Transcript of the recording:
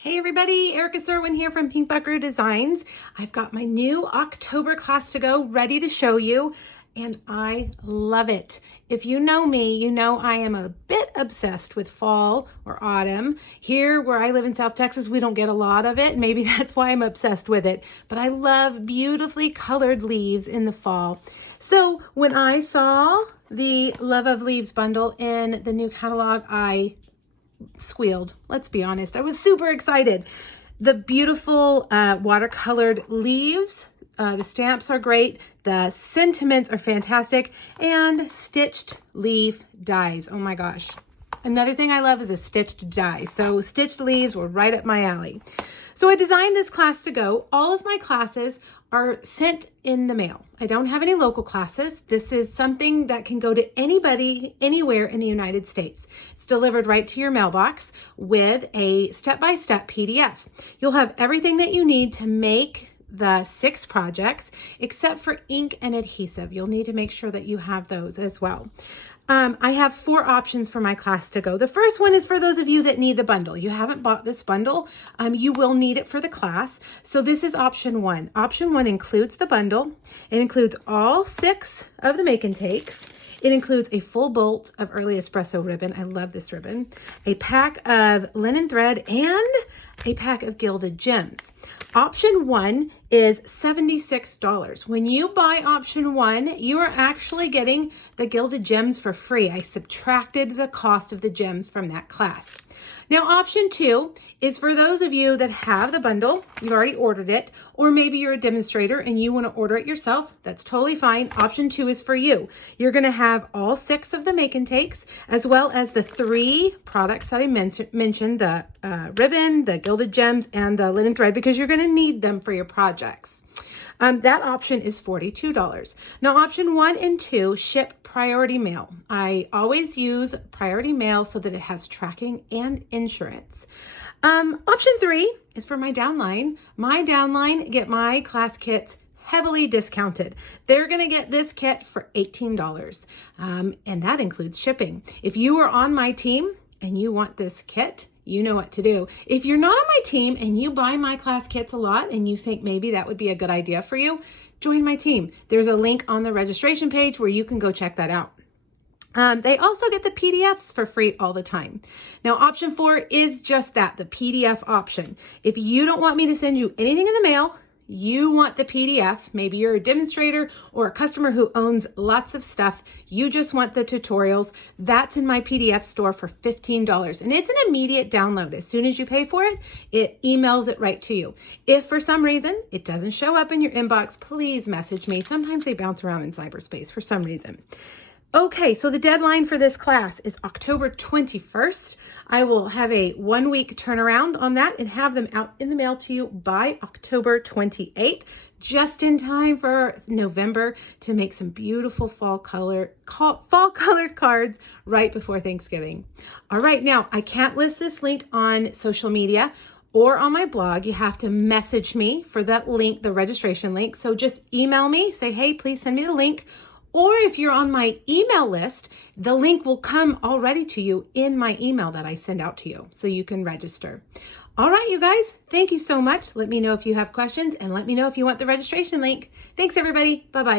Hey everybody, Erica Serwin here from Pink Buckaroo Designs. I've got my new October class to go ready to show you, and I love it. If you know me, you know I am a bit obsessed with fall or autumn. Here where I live in South Texas, we don't get a lot of it. Maybe that's why I'm obsessed with it, but I love beautifully colored leaves in the fall. So when I saw the Love of Leaves bundle in the new catalog, I squealed. Let's be honest. I was super excited. The beautiful watercolored leaves, the stamps are great. The sentiments are fantastic, and stitched leaf dies. Oh my gosh. Another thing I love is a stitched die. So stitched leaves were right up my alley. So I designed this class to go. All of my classes are sent in the mail. I don't have any local classes. This is something that can go to anybody, anywhere in the United States. It's delivered right to your mailbox with a step-by-step PDF. You'll have everything that you need to make the 6 projects, except for ink and adhesive. You'll need to make sure that you have those as well. I have 4 options for my class to go. The first one is for those of you that need the bundle. You haven't bought this bundle, you will need it for the class. So this is option 1. Option 1 includes the bundle. It includes all 6 of the make and takes. It includes a full bolt of early espresso ribbon. I love this ribbon. A pack of linen thread and a pack of gilded gems. Option 1 is $76. When you buy option 1, you are actually getting the gilded gems for free. I subtracted the cost of the gems from that class. Now, option 2 is for those of you that have the bundle, you've already ordered it, or maybe you're a demonstrator and you want to order it yourself. That's totally fine. Option 2 is for you. You're going to have all 6 of the make and takes, as well as the 3 products that I mentioned, the ribbon, the gilded gems, and the linen thread, because you're going to need them for your projects. That option is $42. Now, option 1 and 2 ship priority mail. I always use priority mail so that it has tracking and insurance. Option 3 is for my downline. My downline get my class kits heavily discounted. They're going to get this kit for $18, and that includes shipping. If you are on my team and you want this kit, you know what to do. If you're not on my team and you buy my class kits a lot and you think maybe that would be a good idea for you, join my team. There's a link on the registration page where you can go check that out. They also get the PDFs for free all the time. Now, option 4 is just that, the PDF option. If you don't want me to send you anything in the mail, you want the PDF, maybe you're a demonstrator or a customer who owns lots of stuff, you just want the tutorials, that's in my PDF store for $15. And it's an immediate download. As soon as you pay for it, it emails it right to you. If for some reason it doesn't show up in your inbox, please message me. Sometimes they bounce around in cyberspace for some reason. Okay, so the deadline for this class is October 21st. I will have a 1-week turnaround on that and have them out in the mail to you by October 28th, just in time for November to make some beautiful fall-colored cards right before Thanksgiving. All right, now I can't list this link on social media or on my blog. You have to message me for that link, the registration link. So just email me, say, hey, please send me the link. Or if you're on my email list, the link will come already to you in my email that I send out to you, so you can register. All right, you guys, thank you so much. Let me know if you have questions, and let me know if you want the registration link. Thanks, everybody. Bye-bye.